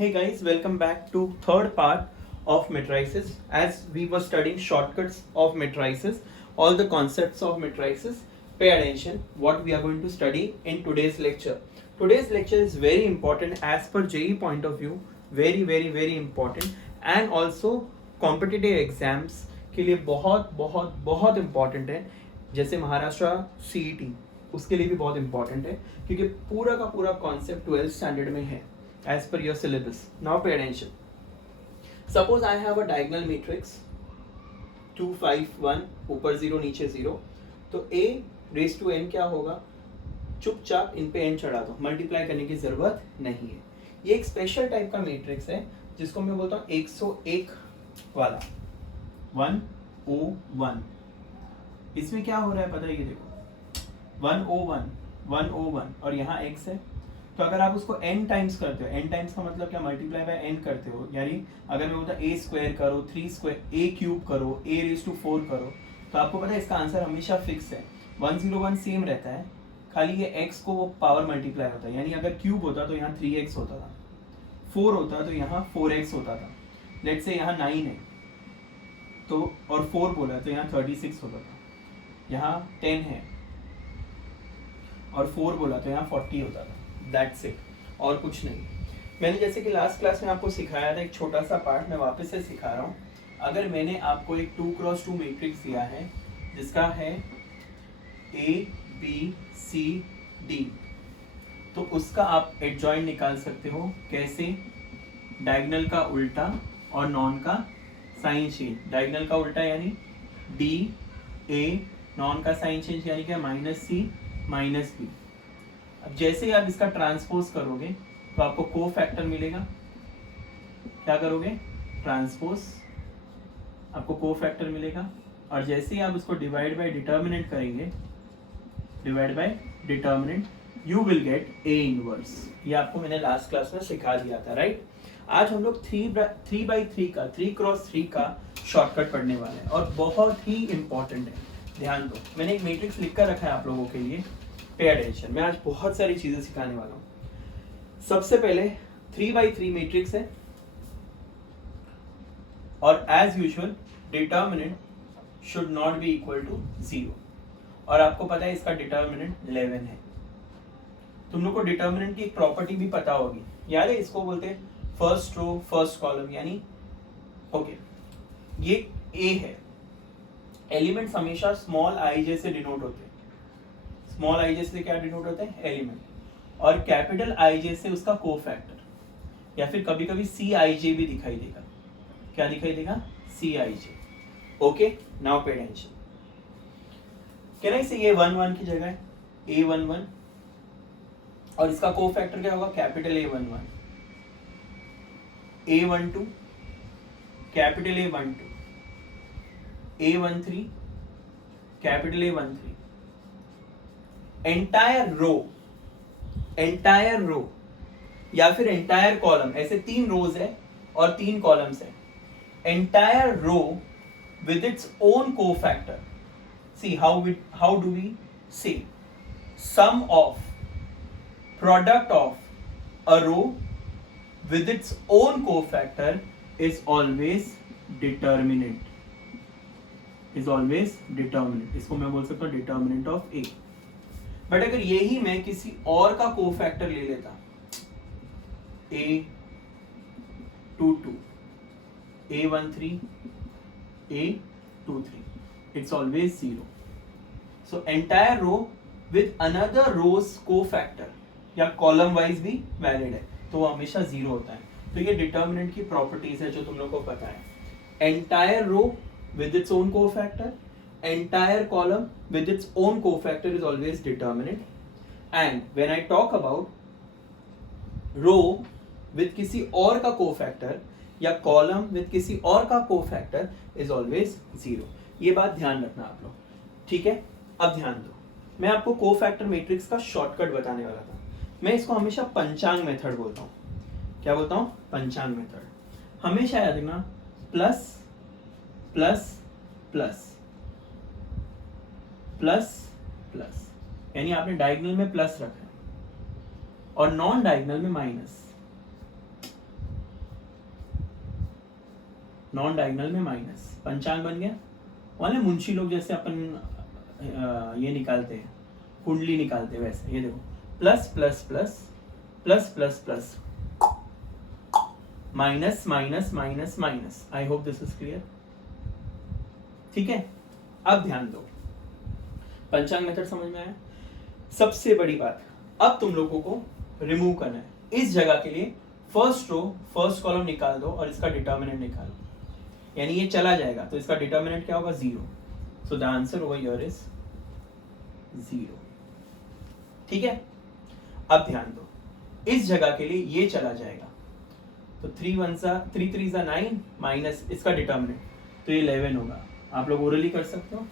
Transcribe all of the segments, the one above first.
Hey guys, welcome back to third part of matrices. As we were studying shortcuts of matrices, all the concepts of matrices, pay attention what we are going to study in today's lecture. Today's lecture is very important as per JEE point of view, very important, and also competitive exams के लिए बहुत important है. जैसे Maharashtra CET उसके लिए भी बहुत important है क्योंकि पूरा का पूरा कॉन्सेप्ट 12th स्टैंडर्ड में है as per your syllabus. Now pay attention. Suppose I have a diagonal matrix 2 5 1 ऊपर 0 नीचे 0, तो a रेस टू n क्या होगा? चुपचाप इन पे n चढ़ा दो, मल्टीप्लाई करने की जरूरत नहीं है. ये एक स्पेशल टाइप का मैट्रिक्स है जिसको मैं बोलता हूँ 101 वाला 101. इसमें क्या हो रहा है पता है? ये देखो 101 और यहाँ x है. तो अगर आप उसको n टाइम्स करते हो, n टाइम्स का मतलब क्या? मल्टीप्लाई बाय n करते हो, यानी अगर मैं बोलता a स्क्वायर करो, 3 स्क्वायर, a क्यूब करो, a रेज टू 4 करो, तो आपको पता है इसका आंसर हमेशा फिक्स है. 101 सेम रहता है, खाली ये x को वो पावर मल्टीप्लाई होता है. यानी अगर क्यूब होता तो यहाँ 3x होता था, 4 होता तो यहाँ 4x होता था. लेट्स से यहाँ 9 है तो और 4 बोला तो यहाँ 36 होता था. यहाँ 10 है और 4 बोला तो यहाँ 40 होता था. दैट्स इट, और कुछ नहीं. मैंने जैसे कि लास्ट क्लास में आपको सिखाया था, एक छोटा सा पार्ट मैं वापस से सिखा रहा हूँ. अगर मैंने आपको एक 2x2 मैट्रिक्स दिया है जिसका है A B C D, तो उसका आप एडजॉइंट निकाल सकते हो. कैसे? डायगोनल का उल्टा और नॉन का साइन चेंज. डायगोनल का उल्टा यानी D A, नॉन का साइन चेंज यानी क्या? -C -B. अब जैसे ही आप इसका ट्रांसपोज करोगे तो आपको को फैक्टर मिलेगा. क्या करोगे? ट्रांसपोज, आपको को फैक्टर मिलेगा. और जैसे ही आप उसको डिवाइड बाय डिटर्मिनेंट करेंगे, divide by determinant, you will get A inverse. ये आपको मैंने लास्ट क्लास में सिखा दिया था, राइट? आज हम लोग 3x3 का 3x3 का शॉर्टकट पढ़ने वाले हैं और बहुत ही इंपॉर्टेंट है. ध्यान दो, मैंने एक मैट्रिक्स लिख कर रखा है आप लोगों के लिए. पे अटेंशन, मैं आज बहुत सारी चीजें सिखाने वाला हूँ. सबसे पहले 3x3 मैट्रिक्स है और as usual determinant should not be equal to 0. और आपको पता है इसका डिटर्मिनेंट 11 है. तुम लोग को डिटर्मिनेंट की एक प्रॉपर्टी भी पता होगी, याद है? इसको बोलते हैं फर्स्ट रो फर्स्ट कॉलम. यानी ओके, ये A है, एलिमेंट्स हमेशा स्मॉल i से डिनोट होते हैं. स्मॉल i से क्या डिनोट होते हैं? एलिमेंट. और कैपिटल I से उसका कोफैक्टर, या फिर कभी कभी Cij भी दिखाई देगा. क्या दिखाई देगा? Cij. Okay, now pay attention. Can I से ये 1 की जगह A11 और इसका कोफैक्टर क्या होगा? Capital A11, A12, capital A12, A13, capital A13. Entire row या फिर एंटायर कॉलम, ऐसे 3 रोज है और 3 कॉलम्स है. Entire row with its own cofactor. See how do we say sum of product of a row with its own cofactor is always determinant. इसको मैं बोल सकता हूं डिटर्मिनेंट ऑफ ए. बट अगर यही मैं किसी और का कोफैक्टर ले लेता, A22, A13, A23, it's always 0. So entire row with another rows cofactor या कॉलम वाइज भी वैलिड है तो वो हमेशा 0 होता है. तो ये डिटर्मिनेंट की प्रॉपर्टीज है जो तुम लोग को पता है. Entire row with its own cofactor, entire column with its own cofactor is always determinant. And when I talk about row with किसी और का cofactor या column with किसी और का cofactor is always 0. ये बात ध्यान रखना आप लोग, ठीक है? अब ध्यान दो, मैं आपको कोफैक्टर मैट्रिक्स का शॉर्टकट बताने वाला था. मैं इसको हमेशा पंचांग मेथड बोलता हूँ. क्या बोलता हूँ? पंचांग मेथड. हमेशा याद रखना, plus plus plus plus plus, यानी आपने डायगोनल में प्लस रखा है और नॉन डायगोनल में माइनस. नॉन डायगोनल में माइनस, पंचांग बन गया। वाले मुंशी लोग जैसे अपन ये निकालते हैं, कुंडली निकालते हैं वैसे, ये देखो plus plus plus plus plus plus minus minus minus minus. I hope this is clear. ठीक है, अब ध्यान दो, पंचांग मेथड समझ में आया। सबसे बड़ी बात, अब तुम लोगों को रिमूव करना है। इस जगह के लिए फर्स्ट रो फर्स्ट कॉलम निकाल दो और इसका डिटर्मिनेंट निकालो, यानी ये चला जाएगा तो इसका डिटर्मिनेंट क्या होगा, 0। So the answer over here is 0। ठीक है, अब ध्यान दो, इस जगह के लिए ये चला जाएगा तो 3 3 9 माइनस इसका डिटर्मिनेंट तो ये 11 होगा। आप लोग ओरली कर सकते हो।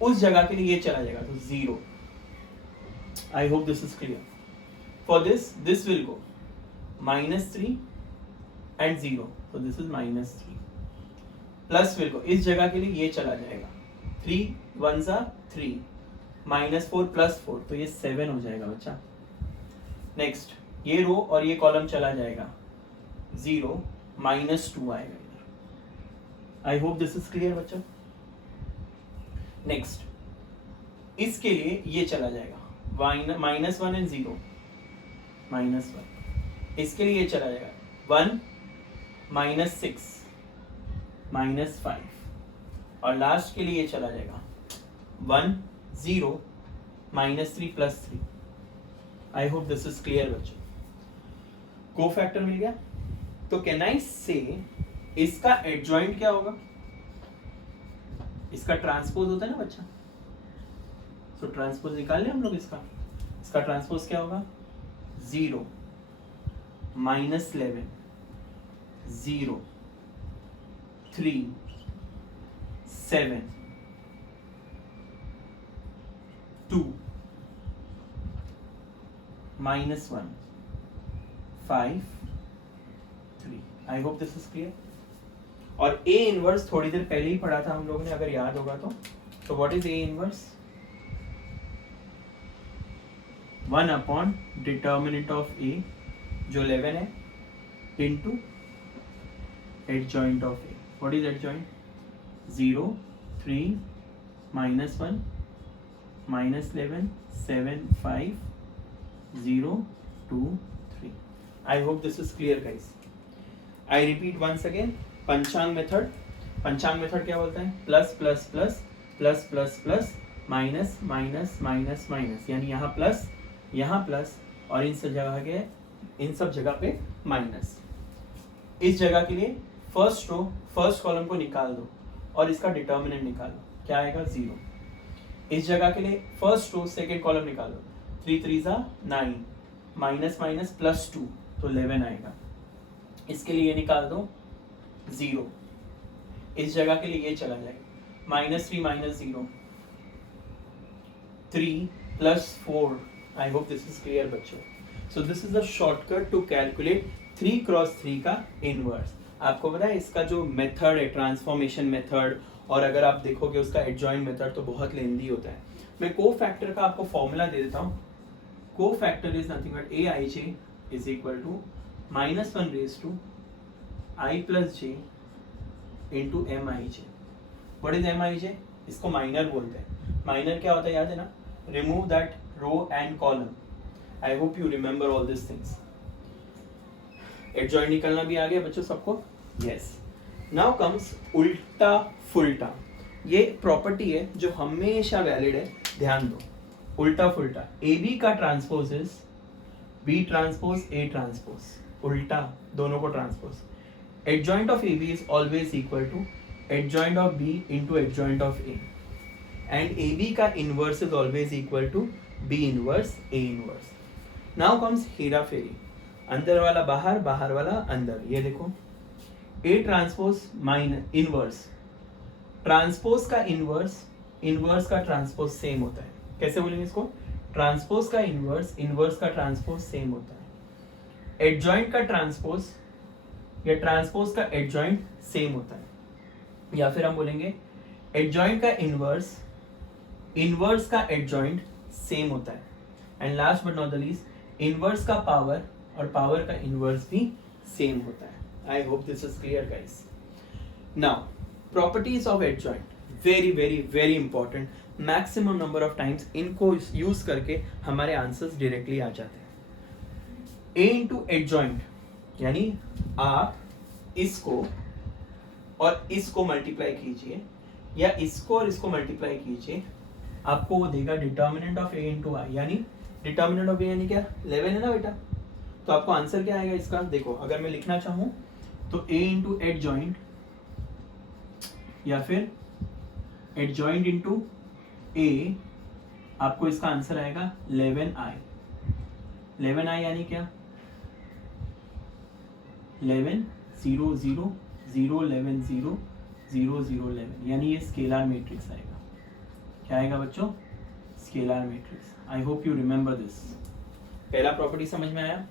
उस जगह के लिए ये चला जाएगा तो 0। आई hope this is clear. For this will go -3 and 0, so this is -3। Plus will go, इस जगह के लिए ये चला जाएगा, 3 1 3 -4 + 4 तो ये 7 हो जाएगा बच्चा। नेक्स्ट ये रो और ये कॉलम चला जाएगा, 0 -2 आएगा इधर। आई होप दिस इज क्लियर बच्चा। नेक्स्ट इसके लिए ये चला जाएगा, -1 एंड 0 -1। इसके लिए ये चला जाएगा 1 -6 -5 और लास्ट के लिए ये चला जाएगा 1 0 -3 + 3। I hope this is clear बच्चों। को फैक्टर मिल गया तो कैन आई से इसका एडजॉइंट क्या होगा, इसका ट्रांसपोज होता है ना बच्चा, तो ट्रांसपोज निकाल लें हम लोग। इसका ट्रांसपोज क्या होगा, 0 -11 0 3 7 2 -1 5 3। I hope this is clear. और ए इनवर्स थोड़ी देर पहले ही पढ़ा था हम लोगों ने, अगर याद होगा तो what is A inverse, 1 determinant of A जो 11 है into adjoint of A. What is adjoint, 0 3 -1 -11 7 5 0 2 3। I hope this is clear guys. I repeat once again, पंचांग मेथड क्या बोलता है, plus plus plus plus plus plus minus minus minus minus, यानी यहाँ plus और इन सब जगह पे माइनस। इस जगह के लिए फर्स्ट रो फर्स्ट कॉलम को निकाल दो और इसका डिटर्मिनेंट निकालो, क्या आएगा, 0। इस जगह के लिए फर्स्ट रो सेकेंड कॉलम निकालो, 3 3 9 माइनस माइनस प्लस 2 तो 11 आएगा। इसके लिए ये निकाल दो, 0। इस जगह के लिए ये चला जाएगा, -3 -0 3 + 4। I hope this is clear बच्चों। So this is the shortcut to calculate 3 × 3 का इनवर्स। आपको पता है इसका जो मेथड है, ट्रांसफॉर्मेशन मेथड, और अगर आप देखोगे उसका एडजॉइंट मेथड तो बहुत लेंदी होता है। मैं को फैक्टर का आपको फॉर्मूला दे देता हूँ। Cofactor is nothing but aij is equal to -1 I + j into mij। What is mij, इसको माइनर बोलते हैं। माइनर क्या होता है याद है ना, remove that row and column. I hope you remember all this things. Adjoint निकलना भी आ गया बच्चों सबको, यस। नाउ कम्स उल्टा फुल्टा। ये प्रॉपर्टी है जो हमेशा वैलिड है, ध्यान दो। उल्टा फुल्टा, ए बी का transpose is B transpose A transpose, उल्टा दोनों को transpose. Adjoint of A B is always equal to adjoint of B into adjoint of A, and A B का inverse is always equal to B inverse A inverse. Now comes हेरा फेरी, अंदर वाला बाहर, बाहर वाला अंदर। ये देखो, ए ट्रांसपोज इनवर्स, ट्रांसपोज का इनवर्स, इनवर्स का ट्रांसपोज सेम होता है। कैसे बोलेंगे इसको, ट्रांसपोज का इनवर्स, इनवर्स का ट्रांसपोज सेम होता है। एडजॉइंट का ट्रांसपोज या ट्रांसपोज का एडजॉइंट सेम होता है। या फिर हम बोलेंगे एडजॉइंट का इनवर्स, इनवर्स का एडजॉइंट सेम होता है। And last but not the least, inverse का पावर और पावर का इनवर्स भी सेम होता है। आई hope this is clear guys. Now, properties of adjoint, very very very important. Maximum number of times इनको यूज करके हमारे आंसर्स डायरेक्टली आ जाते हैं. ए इंटू एडजॉइंट, यानी आप इसको और इसको मल्टीप्लाई कीजिए या इसको और इसको मल्टीप्लाई कीजिए, आपको वो देगा डिटर्मिनेंट ऑफ ए इंटू आई. यानी डिटर्मिनेंट ऑफ ए यानी क्या, 11 है ना बेटा. तो आपको आंसर क्या आएगा इसका, देखो अगर मैं लिखना चाहूँ तो ए इंटू एडजॉइंट या फिर एडजॉइंट इंटू ए, आपको इसका आंसर आएगा 11i. 11i यानी क्या, 11 0 0 0 11 0 0 0 11, यानी ये स्केलर मैट्रिक्स आएगा. क्या आएगा बच्चों, scalar matrix. I hope you remember this. पहला प्रॉपर्टी समझ में आया.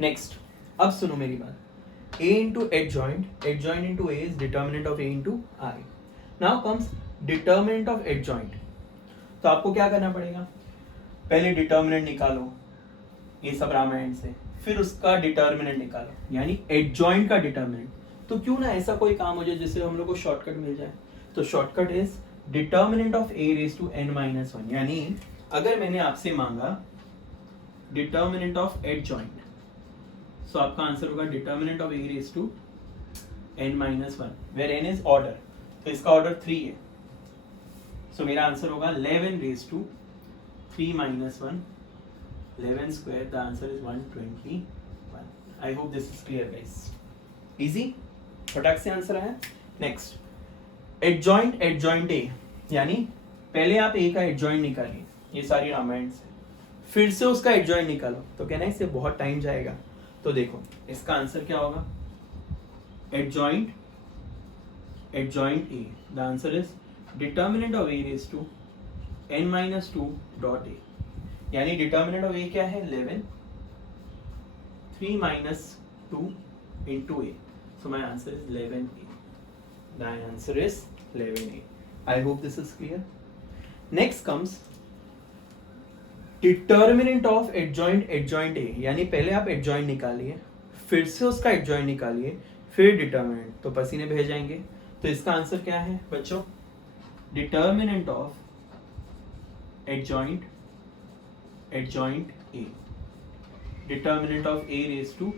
नेक्स्ट, अब सुनो मेरी बात. A into adjoint, adjoint into A is determinant of A into I. Now comes determinant of adjoint. तो आपको क्या करना पड़ेगा, पहले डिटर्मिनेंट निकालो ये सब रामायण से, फिर उसका डिटर्मिनेंट निकालो, यानी एडजॉइंट का डिटर्मिनेंट. तो क्यों ना ऐसा कोई काम हो जाए जिससे हम लोग को शॉर्टकट मिल जाए. तो shortcut is determinant of A raise to n minus 1. यानी अगर मैंने आपसे मांगा डिटर्मिनेंट ऑफ एडजॉइंट, सो आपका आंसर होगा determinant of A raise to n minus 1, where n is order. तो इसका ऑर्डर 3 है. सो मेरा आंसर होगा 11 raise to 3 minus 1, 11 square. The answer is 121. I hope this is clear guys. Easy, फटाक से answer आया. नेक्स्ट, एडजॉइंट एडजॉइंट ए, यानी पहले आप ए का एडजॉइंट निकालिए ये सारी रामायण से, फिर से उसका एडजॉइंट निकालो. तो कहना है इससे बहुत टाइम जाएगा. तो देखो इसका आंसर क्या होगा, adjoint adjoint A. The answer is determinant of A raise to n minus 2 dot A. यानी डिटर्मिनेंट ऑफ ए क्या है, 11, 3 minus 2 into A. So my answer is 11a. The answer is 11a. I hope this is clear. Next comes determinant of adjoint adjoint A. यानी पहले आप adjoint निकालिए, फिर से उसका एडजॉइंट निकालिए, फिर डिटर्मिनेंट. तो पसीने बह जाएंगे. तो इसका आंसर क्या है बच्चों, determinant of adjoint adjoint A. Determinant of A raise to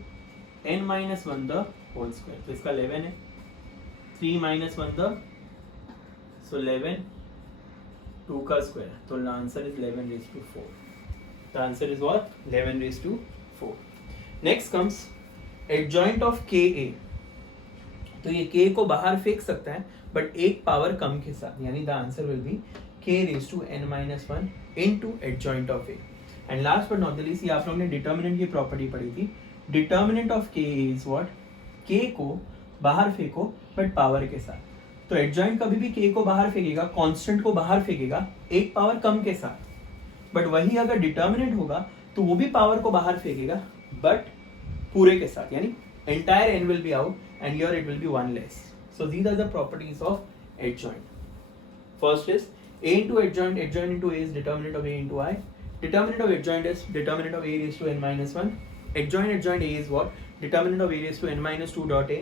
n minus 1 the whole square. तो इसका 11 है, 3 माइनस 1 द, सो 11, 2 का स्क्वायर. तो the answer is 11 raise to 4. The answer is what, 11 raise to 4. Next comes adjoint of K A. तो ये k को बाहर फेंक सकता है बट एक पावर कम के साथ, यानी the answer will be k raise to n minus 1 into adjoint of a. And last but not the least, ये आप लोगों ने डिटर्मिनेंट की प्रॉपर्टी पढ़ी थी. Determinant of k is what, k को बाहर फेंको बट पावर के साथ. तो एडजॉइंट कभी भी k को बाहर फेंकेगा, कांस्टेंट को बाहर फेंकेगा एक पावर कम के साथ. बट वही अगर डिटर्मिनेंट होगा तो वो भी पावर को बाहर फेंकेगा बट पूरे के साथ, यानी entire n will be out and here it will be one less. So these are the properties of adjoint. First is a into adjoint, adjoint into a is determinant of a into I. Determinant of adjoint is determinant of a raised to n minus 1. Adjoint adjoint a is what? Determinant of a raised to n minus 2 dot a.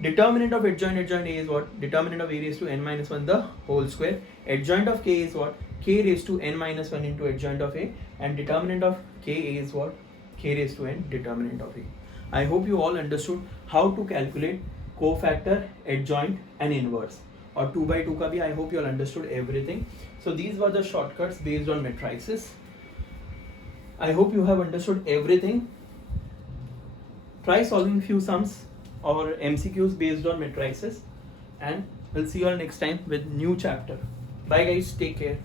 Determinant of adjoint adjoint a is what? Determinant of a raised to n minus 1 the whole square. Adjoint of k is what? K raised to n minus 1 into adjoint of a, and determinant of k is what? K raised to n determinant of a. I hope you all understood how to calculate cofactor, adjoint and inverse. और 2 by 2 का भी I hope you all understood everything. So these were the shortcuts based on matrices. I hope you have understood everything. Try solving few sums or MCQs based on matrices, and we'll see you all next time with new chapter. Bye guys, take care.